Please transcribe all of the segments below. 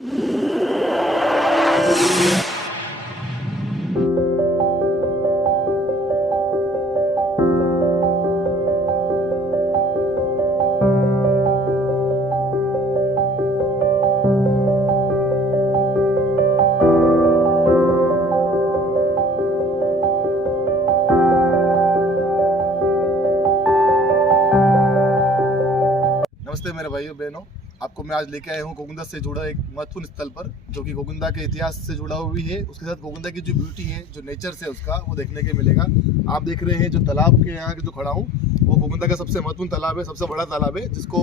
नमस्ते मेरे भाइयों बहनों, आपको मैं आज लेके आया हूँ गोविंदा से जुड़ा एक महत्वपूर्ण स्थल पर, जो कि गोविंदा के इतिहास से जुड़ा हुआ भी है। उसके साथ गोविंदा की जो ब्यूटी है, जो नेचर से उसका, वो देखने के मिलेगा। आप देख रहे हैं जो तालाब के यहाँ जो खड़ा हूँ, वो गोविंदा का सबसे महत्वपूर्ण तालाब है, सबसे बड़ा तालाब है, जिसको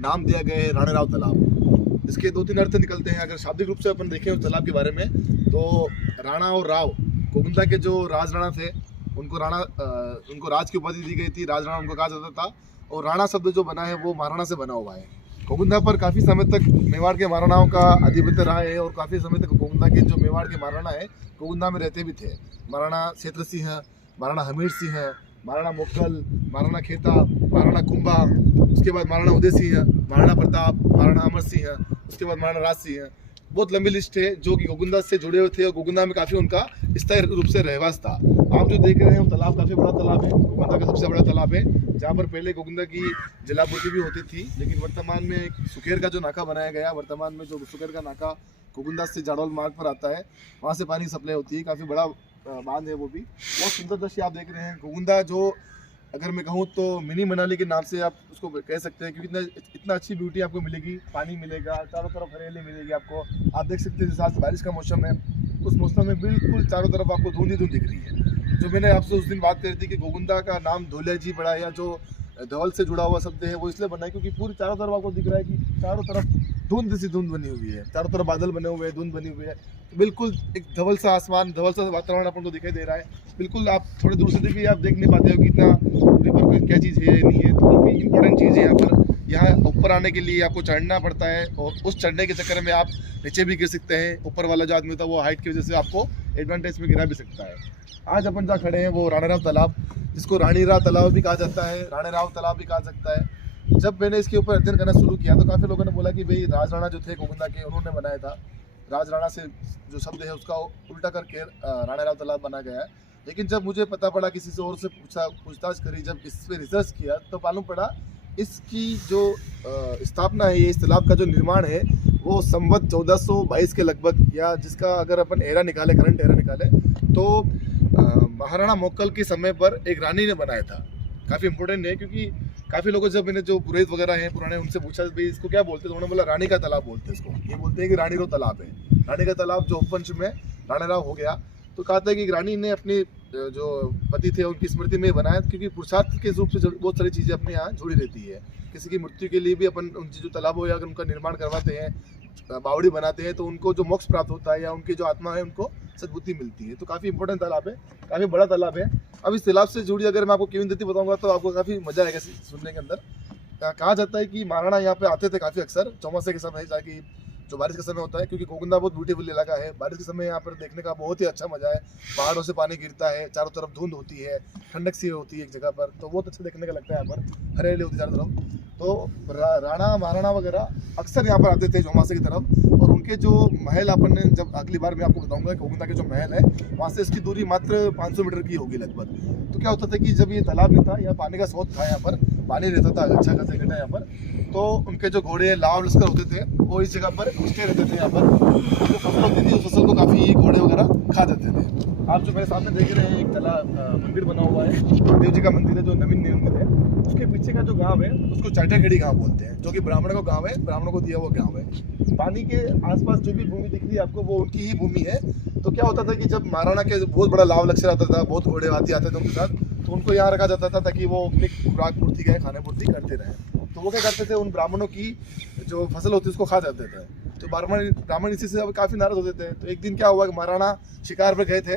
नाम दिया गया है राणा राव तालाब। इसके 2-3 अर्थ निकलते हैं। अगर शाब्दिक रूप से अपन देखें उस तालाब के बारे में, तो राणा और राव, गोविंदा के जो राजराणा थे, उनको राज की उपाधि दी गई थी, राजराणा उनको कहा जाता था। और राणा शब्द जो बना है वो महाराणा से बना हुआ है। गोविंदा पर काफ़ी समय तक मेवाड़ के महाराणाओं का आधिपत्य रहा है, और काफ़ी समय तक गोविंदा के जो मेवाड़ के महाराणा है गोविंदा में रहते भी थे। महाराणा क्षेत्र सिंह, महाराणा हमीर सिंह, महाराणा मोक्कल, महाराणा खेता, महाराणा कुंभा, उसके बाद महाराणा उदय सिंह, महाराणा प्रताप, महाराणा अमर सिंह, उसके बाद महाराणा राज सिंह। बहुत लंबी लिस्ट है जो कि गोविंदा से जुड़े हुए थे, और गोविंदा में काफ़ी उनका स्थायी रूप से रहवास था। आप जो देख रहे हैं वो तालाब काफ़ी बड़ा तालाब है, गोविंदा का सबसे बड़ा तालाब है, जहाँ पर पहले गोविंदा की जलापूर्ति भी होती थी। लेकिन वर्तमान में सुखेर का जो नाका बनाया गया, वर्तमान में जो सुखेर का नाका गोविंदा से जाडौल मार्ग पर आता है, वहाँ से पानी सप्लाई होती है। काफ़ी बड़ा बांध है, वो भी बहुत सुंदर दृश्य आप देख रहे हैं। गोविंदा जो, अगर मैं कहूँ तो मिनी मनाली के नाम से आप उसको कह सकते हैं, क्योंकि इतना अच्छी ब्यूटी आपको मिलेगी। पानी मिलेगा, चारों तरफ हरियाली मिलेगी आपको। आप देख सकते हैं जैसे आज बारिश का मौसम है, उस मौसम में बिल्कुल चारों तरफ आपको धुंध ही धुंध दिख रही है। जो मैंने आपसे उस दिन बात करी थी कि गोविंदा का नाम धौलिया जी पड़ा है, या जो धवल से जुड़ा हुआ शब्द है, वो इसलिए बना है क्योंकि पूरी चारों तरफ आपको दिख रहा है कि चारों तरफ धुंध सी धुंध बनी हुई है, चारों तरफ बादल बने हुए हैं, धुंध बनी हुई है। तो बिल्कुल एक धवल सा आसमान, धवल सा वातावरण अपन को दिखाई दे रहा है। बिल्कुल आप थोड़ी दूर से भी आप देख नहीं पाते हो कि इतना दूरी पर क्या चीज़ है नहीं है। तो काफ़ी इंपॉर्टेंट चीज़ है यहाँ पर। यहाँ ऊपर आने के लिए आपको चढ़ना पड़ता है, और उस चढ़ने के चक्कर में आप नीचे भी गिर सकते हैं। ऊपर वाला जो आदमी होता है वो हाइट की वजह से आपको एडवांटेज में गिरा भी सकता है। आज अपन जहाँ खड़े हैं वो राणा राव तालाब, जिसको रानी राव तालाब भी कहा जाता है, राणा राव तालाब भी कहा सकता है। जब मैंने इसके ऊपर अध्ययन करना शुरू किया तो काफ़ी लोगों ने बोला कि भाई राजराणा जो थे गोविंदा के, उन्होंने बनाया था। राजराणा से जो शब्द है उसका उल्टा करके राणा राव तालाब बना गया है। लेकिन जब मुझे पता पड़ा, किसी से और से पूछताछ करी, जब इस पर रिसर्च किया, तो मालूम पड़ा इसकी जो स्थापना है, ये इस तालाब का जो निर्माण है, वो संवत 1422 के लगभग, या जिसका अगर अपन एरा निकाले, करंट एरा निकाले, तो महाराणा मोक्कल के समय पर एक रानी ने बनाया था। काफ़ी इंपॉर्टेंट है, क्योंकि काफ़ी लोगों, जब मैंने जो पुरोहित वगैरह हैं पुराने, उनसे पूछा भाई इसको क्या बोलते हैं, तो उन्होंने बोला रानी का तालाब बोलते हैं इसको। ये बोलते हैं कि रानी रो तालाब है। रानी का तालाब जो उपवंश में राणा राव हो गया, तो कहता है कि रानी ने अपने जो पति थे उनकी स्मृति में बनाया, क्योंकि पुरुषार्थ के रूप से बहुत सारी चीज़ें अपने यहाँ जुड़ी रहती है। किसी की मृत्यु के लिए भी अपन उनकी जो तालाब हो, या अगर उनका निर्माण करवाते हैं, बावड़ी बनाते हैं, तो उनको जो मोक्ष प्राप्त होता है, या उनकी जो आत्मा है उनको सद्बुद्धि मिलती है। तो काफ़ी इंपॉर्टेंट तालाब है, काफ़ी बड़ा तालाब है। अब इस तालाब से जुड़ी अगर मैं आपको किंवदंती बताऊंगा तो आपको काफ़ी मजा आएगा सुनने के अंदर। कहा जाता है कि महाराणा यहाँ पे आते थे काफ़ी अक्सर चौमासे के समय, ताकि जो बारिश का समय होता है, क्योंकि गोविंदा बहुत ब्यूटीफुल इलाका है। बारिश के समय यहाँ पर देखने का बहुत ही अच्छा मजा है। पहाड़ों से पानी गिरता है, चारों तरफ धुंध होती है, ठंडक सी होती है एक जगह पर, तो बहुत अच्छा देखने का लगता है। यहाँ पर हरियाली होती है चारों तरफ। तो राणा महाराणा वगैरह अक्सर यहाँ पर आते थे चौमासे की तरफ। और उनके जो महल, अपन ने जब अगली बार मैं आपको बताऊंगा गोविंदा के जो महल है, वहाँ से इसकी दूरी मात्र 500 मीटर की होगी लगभग। तो क्या होता था कि जब ये तालाब नहीं था, यहाँ पानी का स्रोत था, यहाँ पर पानी रहता था अच्छा खासा इकट्ठा यहाँ पर, तो उनके जो घोड़े लाव लश्कर होते थे वो इस जगह पर घुसते रहते थे। यहाँ पर जो फसल होती थी, उस फसल को काफ़ी घोड़े वगैरह खा जाते थे। आप जो मेरे सामने देख रहे हैं, एक मंदिर बना हुआ है, देव जी का मंदिर है, जो नवीन निर्मित है। उसके पीछे का जो गांव है उसको चाटाखेड़ी गांव बोलते हैं, जो कि ब्राह्मणों का गांव है, ब्राह्मणों को दिया हुआ गांव है। पानी के आसपास जो भी भूमि दिख रही है आपको, वो उनकी ही भूमि है। तो क्या होता था कि जब महाराणा के बहुत बड़ा लाव लश्कर आता था, बहुत घोड़े हाथी आते थे उनके साथ, तो उनको यहाँ रखा जाता था ताकि वो अपनी खुराक पूर्ति का खाने पूर्ति करते रहे। तो वो क्या करते थे, उन ब्राह्मणों की जो फसल होती है उसको खा जाते थे। तो ब्राह्मण इसी से काफ़ी नाराज होते थे। तो एक दिन क्या हुआ कि महाराणा शिकार पर गए थे,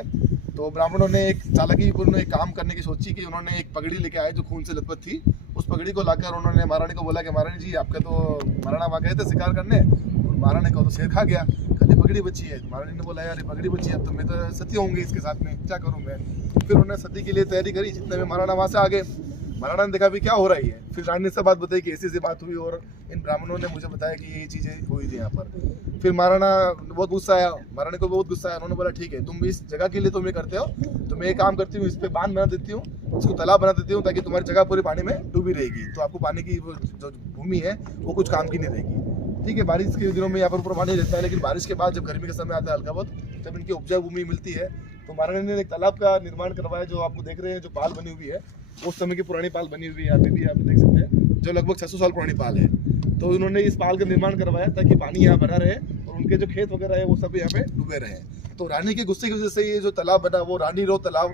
तो ब्राह्मणों ने एक चालाकीपूर्ण एक काम करने की सोची कि उन्होंने एक पगड़ी लेके आए जो खून से लथपथ थी। उस पगड़ी को लाकर उन्होंने महारानी को बोला कि महारानी जी, आपका तो महाराणा वहाँ गए थे शिकार करने, और महारानी को तो शेर खा गया, खाली पगड़ी बची है। महारानी ने बोला यार ये पगड़ी बची है, अब तो मैं तो सती होंगी इसके साथ में, क्या करूँ मैं। फिर उन्होंने सती के लिए तैयारी करी। जितने में महाराणा वहाँ से आ गए, महाराणा ने देखा भी क्या हो रही है। फिर रानी से बात बताई कि ऐसी बात हुई, और इन ब्राह्मणों ने मुझे बताया कि ये चीज़ें हुई थी यहाँ पर। फिर महाराणा बहुत गुस्सा आया, महाराणा को बहुत गुस्सा आया। उन्होंने बोला ठीक है, तुम इस जगह के लिए तुम ये करते हो, तो मैं एक काम करती हूँ, इस पे बांध बना देती हूँ, इसको तालाब बना देती हूँ, ताकि तुम्हारी जगह पूरी पानी में डूबी रहेगी, तो आपको पानी की जो भूमि है वो कुछ काम की नहीं रहेगी। ठीक है, बारिश के दिनों में यहाँ पर पूरा पानी रहता है, लेकिन बारिश के बाद जब गर्मी का समय आता है हल्का बहुत, जब इनकी उपजाऊ भूमि मिलती है, तो महाराणा ने एक तालाब का निर्माण करवाया, जो आपको देख रहे हैं, जो पाल बनी हुई है उस समय की पुरानी पाल बनी हुई है, अभी भी आप देख सकते हैं, जो लगभग 600 साल पुरानी पाल है। तो उन्होंने इस पाल का निर्माण करवाया ताकि पानी यहाँ बना रहे और उनके जो खेत वगैरह है वो सब यहाँ पे डूबे रहे। तो रानी के गुस्से की वजह से ये जो तालाब बना वो रानी राव तालाब,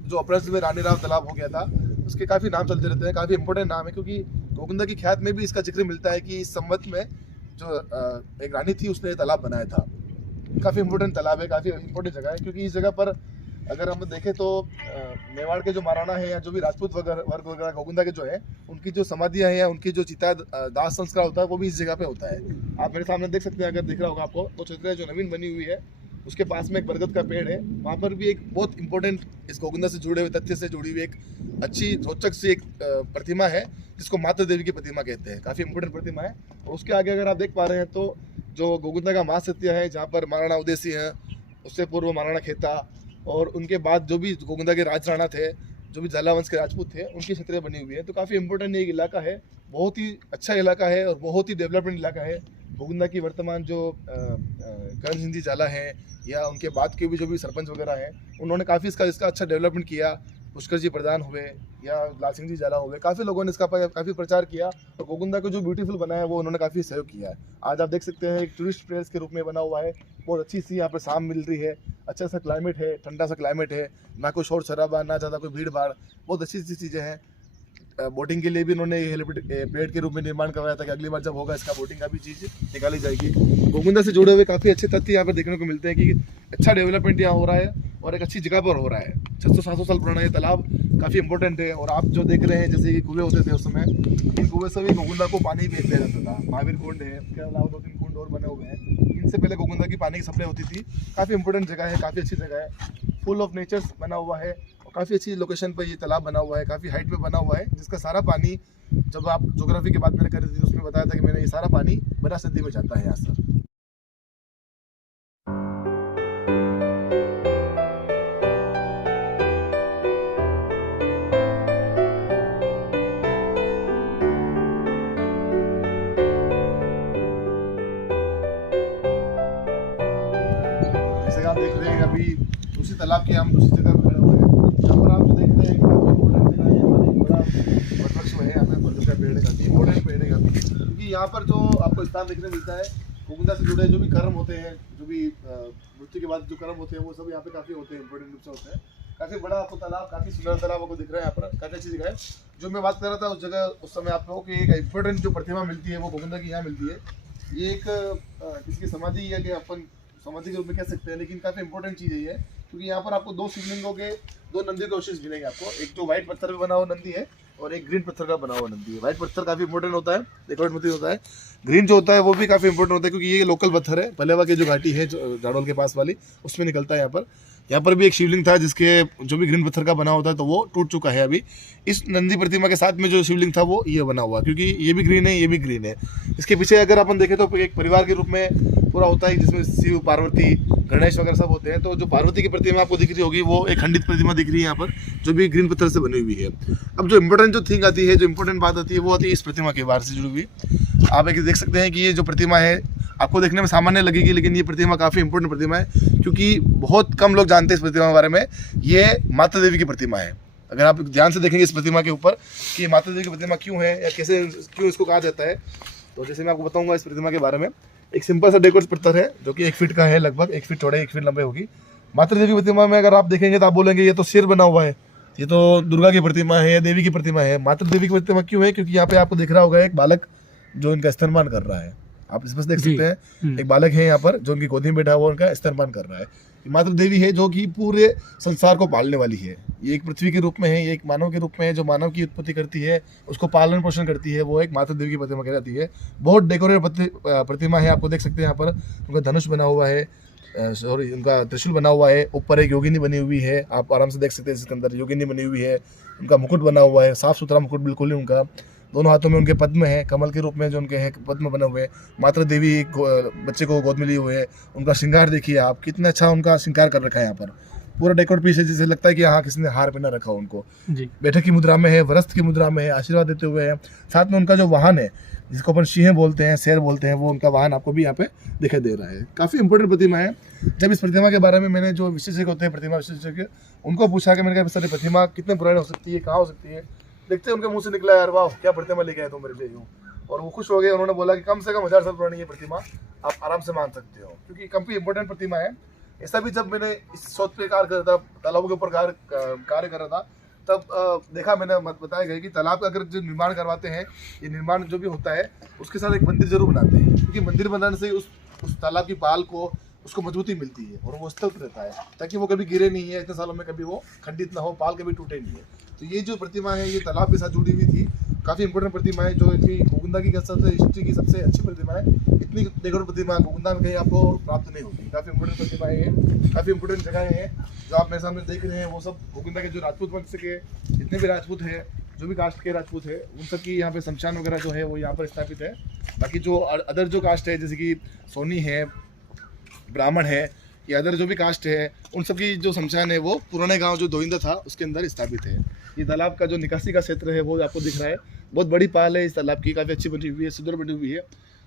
जो अप्रैल में रानी राव तालाब हो गया था, उसके काफ़ी नाम चलते रहते हैं, काफ़ी इंपॉर्टेंट नाम है, क्योंकि गोविंदा की ख्यात में भी इसका जिक्र मिलता है कि इस संवत में जो एक रानी थी उसने तालाब बनाया था। काफ़ी इंपॉर्टेंट तालाब है, काफ़ी इंपॉर्टेंट जगह है, क्योंकि इस जगह पर अगर हम देखें तो मेवाड़ के जो महाराणा है या जो भी राजपूत वर्ग वगैरह गोविंदा के जो है, उनकी जो समाधियाँ हैं या उनकी जो चिता दाह संस्कार होता है वो भी इस जगह पे होता है। आप मेरे सामने देख सकते हैं, अगर दिख रहा होगा आपको, वो चित्र जो नवीन बनी हुई है उसके पास में एक बरगद का पेड़ है, वहाँ पर भी एक बहुत इंपॉर्टेंट इस गोविंदा से जुड़े हुए तथ्य से जुड़ी हुई एक अच्छी रोचक सी एक प्रतिमा है, जिसको माता देवी की प्रतिमा कहते हैं। काफ़ी इंपॉर्टेंट प्रतिमा है। और उसके आगे अगर आप देख पा रहे हैं तो जो गोविंदा का महासत्य है, जहाँ पर महाराणा उदय सिंह है, उससे पूर्व महाराणा खेता, और उनके बाद जो भी गोविंदा के राजराणा थे, जो भी झाला वंश के राजपूत थे, उनकी छतरियाँ बनी हुई है। तो काफ़ी इंपॉर्टेंट एक इलाका है, बहुत ही अच्छा इलाका है और बहुत ही डेवलपमेंट इलाका है। गोविंदा की वर्तमान जो करण सिंह जी झाला हैं या उनके बाद के भी जो भी सरपंच वगैरह हैं, उन्होंने काफ़ी इसका अच्छा डेवलपमेंट किया। पुष्कर जी प्रधान हुए या लाल सिंह जी झाला हुए, काफ़ी लोगों ने इसका काफ़ी प्रचार किया और गोविंदा को जो ब्यूटीफुल बनाया है वो उन्होंने काफ़ी सहयोग किया है। आज आप देख सकते हैं एक टूरिस्ट प्लेस के रूप में बना हुआ है, बहुत अच्छी सी यहाँ पर शाम मिल रही है, अच्छा सा क्लाइमेट है, ठंडा सा क्लाइमेट है, ना कोई शोर शराबा, ना ज़्यादा कोई भीड़ भाड़, बहुत अच्छी सी चीज़ें हैं। बोटिंग के लिए भी उन्होंने हेलीपैड के रूप में निर्माण करवाया था कि अगली बार जब होगा इसका बोटिंग का भी चीज़ निकाली जाएगी। गोविंदा से जुड़े हुए काफ़ी अच्छे तथ्य यहाँ पर देखने को मिलते हैं कि अच्छा डेवलपमेंट यहाँ हो रहा है और एक अच्छी जगह पर हो रहा है। 600-700 साल पुराना ये तालाब काफ़ी इंपॉर्टेंट है। और आप जो देख रहे हैं, जैसे कि कुएं होते थे उस समय, इन कुएं से भी गोविंदा को पानी भेज दिया जाता था। महावीर कुंड है, उसके अलावा 2-3 कुंड और बने हुए हैं, इनसे पहले गोविंदा की पानी की सप्लाई होती थी। काफ़ी इंपॉर्टेंट जगह है, काफ़ी अच्छी जगह है, फुल ऑफ नेचर्स बना हुआ है और काफ़ी अच्छी लोकेशन पर ये तालाब बना हुआ है, काफ़ी हाइट पे बना हुआ है, जिसका सारा पानी, जब आप ज्योग्राफी की बात मैंने करी थी उसमें बताया था कि मैंने ये सारा पानी बनास नदी में जाता है यहाँ से। जैसे आप देख रहे हैं अभी उसी तालाब के हम दूसरी जगह पर खड़े हुए हैं। यहाँ पर आप जो देख रहे हैं काफ़ी इंपॉर्टेंट जगह है, हमारी बड़ा वृक्ष है, यहाँ पे बरगद का पेड़ है, काफ़ी इंपॉर्टेंट पेड़ है काफ़ी, क्योंकि यहाँ पर जो आपको स्थान देखने मिलता है, गोविंदा से जुड़े जो भी कर्म होते हैं, जो भी मृत्यु के बाद जो कर्म होते हैं, वो सब यहाँ पे काफ़ी होते हैं, इंपॉर्टेंट रूप से होते हैं। काफ़ी बड़ा आपको तालाब, काफ़ी सुंदर तालाब आपको दिख रहा है यहाँ पर, काफ़ी अच्छी जगह है। जो मैं बात कर रहा था उस जगह, उस समय आप लोगों की एक इंपॉर्टेंट जो प्रतिमा मिलती है वो गोविंदा की यहाँ मिलती है। ये एक किसकी समाधि या कि अपन समाधि के रूप में कह सकते हैं, लेकिन काफ़ी इंपॉर्टेंट चीज़ है, क्योंकि यहाँ पर आपको 2 शिवलिंगों के 2 नंदी के अवशेष मिलेंगे आपको। एक तो व्हाइट पत्थर पे बना हुआ नंदी है और एक ग्रीन पत्थर का बना हुआ नंदी है। व्हाइट पत्थर काफ़ी इंपॉर्टेंट होता है, डेकोरेट मतीरियल होता है। ग्रीन जो होता है वो भी काफ़ी इंपॉर्टेंट होता है, क्योंकि ये लोकल पत्थर है, पलेवा की जो घाटी है जाडोल के पास वाली, उसमें निकलता है। यहाँ पर भी एक शिवलिंग था जिसके जो भी ग्रीन पत्थर का बना होता है, तो वो टूट चुका है अभी। इस नंदी प्रतिमा के साथ में जो शिवलिंग था वो ये बना हुआ, क्योंकि ये भी ग्रीन है, ये भी ग्रीन है। इसके पीछे अगर अपन देखें तो एक परिवार के रूप में पूरा होता है, जिसमें शिव, पार्वती, गणेश वगैरह सब होते हैं। तो जो पार्वती की प्रतिमा आपको दिख रही होगी वो एक खंडित प्रतिमा दिख रही है यहाँ पर, जो भी ग्रीन पत्थर से बनी हुई है। अब जो इंपॉर्टेंट जो थिंग आती है, जो इंपॉर्टेंट बात आती है, वो आती है इस प्रतिमा के बाहर से जुड़ी हुई। आप एक देख सकते हैं कि ये जो प्रतिमा है आपको देखने में सामान्य लगेगी, लेकिन ये प्रतिमा काफ़ी इंपॉर्टेंट प्रतिमा है, क्योंकि बहुत कम लोग जानते हैं इस प्रतिमा के बारे में। ये माता देवी की प्रतिमा है। अगर आप ध्यान से देखेंगे इस प्रतिमा के ऊपर कि माता देवी की प्रतिमा क्यों है या कैसे क्यों इसको कहा जाता है, तो जैसे मैं आपको बताऊंगा इस प्रतिमा के बारे में। एक सिंपल सा डेकोरेट पत्थर है जो कि 1 फीट का है, लगभग 1 फीट चौड़ाई, 1 फीट लंबे होगी। माता देवी की प्रतिमा में अगर आप देखेंगे तो आप बोलेंगे ये तो सिर बना हुआ है, ये तो दुर्गा की प्रतिमा है या देवी की प्रतिमा है। माता देवी की प्रतिमा क्यों है? क्योंकि यहाँ पे आपको दिख रहा होगा एक बालक जो इनका स्तनपान कर रहा है। आप इसमें देख सकते हैं एक बालक है यहाँ पर जो उनकी गोदी में बैठा हुआ उनका स्तनपान कर रहा है। माता देवी है जो कि पूरे संसार को पालने वाली है। ये एक पृथ्वी के रूप में है, ये एक मानव के रूप में है, जो मानव की उत्पत्ति करती है, उसको पालन पोषण करती है, वो एक माता देवी की प्रतिमा कहलाती है। बहुत डेकोरेट प्रतिमा है, आपको देख सकते हैं यहाँ पर उनका धनुष बना हुआ है, सॉरी उनका त्रिशूल बना हुआ है, ऊपर एक योगिनी बनी हुई है, आप आराम से देख सकते हैं इसके अंदर योगिनी बनी हुई है, उनका मुकुट बना हुआ है, साफ सुथरा मुकुट बिल्कुल ही उनका। दोनों हाथों में उनके पद्म है, कमल के रूप में जो उनके हैं पद्म बने हुए हैं। माता देवी बच्चे को गोद में लिए हुए है। उनका श्रृंगार देखिए आप, कितना अच्छा उनका श्रृंगार कर रखा है। यहाँ पर पूरा डेकोर पीस है, जिसे लगता है कि यहाँ किसी ने हार पहना रखा हो उनको। जी। बैठक की मुद्रा में है, वरस्त की मुद्रा में है, आशीर्वाद देते हुए है। साथ में उनका जो वाहन है, जिसको अपन सिंह बोलते हैं, शेर बोलते हैं, वो उनका वाहन आपको भी यहाँ पे दिखाई दे रहा है। काफ़ी इंपॉर्टेंट प्रतिमा है। जब इस प्रतिमा के बारे में मैंने जो विशेषज्ञ होते हैं, प्रतिमा विशेषज्ञ, उनको पूछा कि मैंने कहा सर प्रतिमा कितने पुरानी हो सकती है, कहाँ हो सकती है। देखते उनके मुँह से निकला, यार वाह क्या प्रतिमा लेके आए तुम मेरे लिए यूँ। और वो खुश हो गए। उन्होंने बोला कि कम से कम 1000 साल पुरानी ये प्रतिमा आप आराम से मान सकते हो, क्योंकि काफ़ी इंपॉर्टेंट प्रतिमा है। ऐसा भी जब मैंने इस शोध पे कार्य कर रहा था, तालाबों के ऊपर कार्य कर रहा था, तब देखा मैंने बताया गया कि तालाब का अगर जो निर्माण करवाते हैं, ये निर्माण जो भी होता है उसके साथ एक मंदिर जरूर बनाते हैं, क्योंकि मंदिर बनाने से उस तालाब की पाल को उसको मजबूती मिलती है और वो स्थिर रहता है, ताकि वो कभी गिरे नहीं है, इतने सालों में कभी वो खंडित ना हो, पाल कभी टूटे नहीं है। तो ये जो प्रतिमा है ये तालाब के साथ जुड़ी हुई थी। काफ़ी इंपॉर्टेंट प्रतिमा है, जो कि गोविंदा की सबसे हिस्ट्री की सबसे अच्छी प्रतिमा है। इतनी डेकोरेट प्रतिमा गोविंदा में कहीं आपको प्राप्त नहीं होती। काफ़ी इंपॉर्टेंट प्रतिमा है ये, काफ़ी इंपॉर्टेंट जगह है जो आप मेरे सामने देख रहे हैं। वो सब गोविंदा के जो राजपूत वंश के जितने भी राजपूत है, जो भी कास्ट के राजपूत है, उन सब की यहाँ पे शमशान वगैरह जो है वो यहाँ पर स्थापित है। बाकी जो अदर जो कास्ट है, जैसे कि सोनी है, ब्राह्मण है, या अदर जो भी कास्ट है, उन सब की जो शमशान है वो पुराने गांव जो दोइंदा था उसके अंदर स्थापित है। ये तालाब का जो निकासी का क्षेत्र है वो आपको दिख रहा है। बहुत बड़ी पाल है इस तालाब की, काफ़ी अच्छी बनी हुई है, सुंदर बनी हुई है।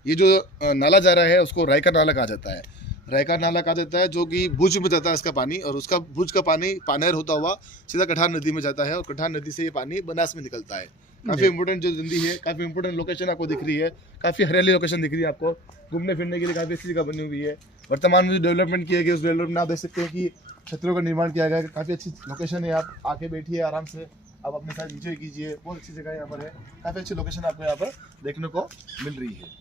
ये जो नाला जा रहा है उसको रायका नाला कहा जाता है। रायका नाला कहा जाता है, जो कि भुज में जाता है इसका पानी, और उसका भुज का पानी पानेर होता हुआ सीधा कठार नदी में जाता है, और कठार नदी से ये पानी बनास में निकलता है। काफ़ी इंपॉर्टेंट जो नदी है, काफ़ी इंपॉर्टेंट लोकेशन आपको दिख रही है, काफ़ी हरियाली लोकेशन दिख रही है आपको। घूमने फिरने के लिए काफ़ी अच्छी जगह बनी हुई है। वर्तमान में जो डेवलपमेंट किया गया उस डेवलपमेंट आप देख सकते हैं कि छतरियों का निर्माण किया गया है। काफ़ी अच्छी लोकेशन है, आप आके बैठिए आराम से, आप अपने साथ एंजॉय कीजिए। बहुत अच्छी जगह यहाँ पर है, काफ़ी अच्छी लोकेशन आपको यहाँ पर देखने को मिल रही है।